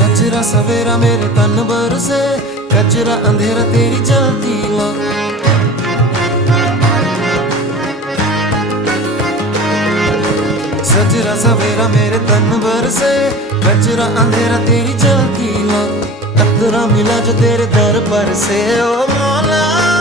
सजरा सवेरा मेरे तन बरसे, कचरा अंधेरा तेरी जलती ला। सजरा सवेरा मेरे तन बरसे, कचरा अंधेरा तेरी जलती ला। कतरा मिला जो तेरे दर पर से, ओ मौला।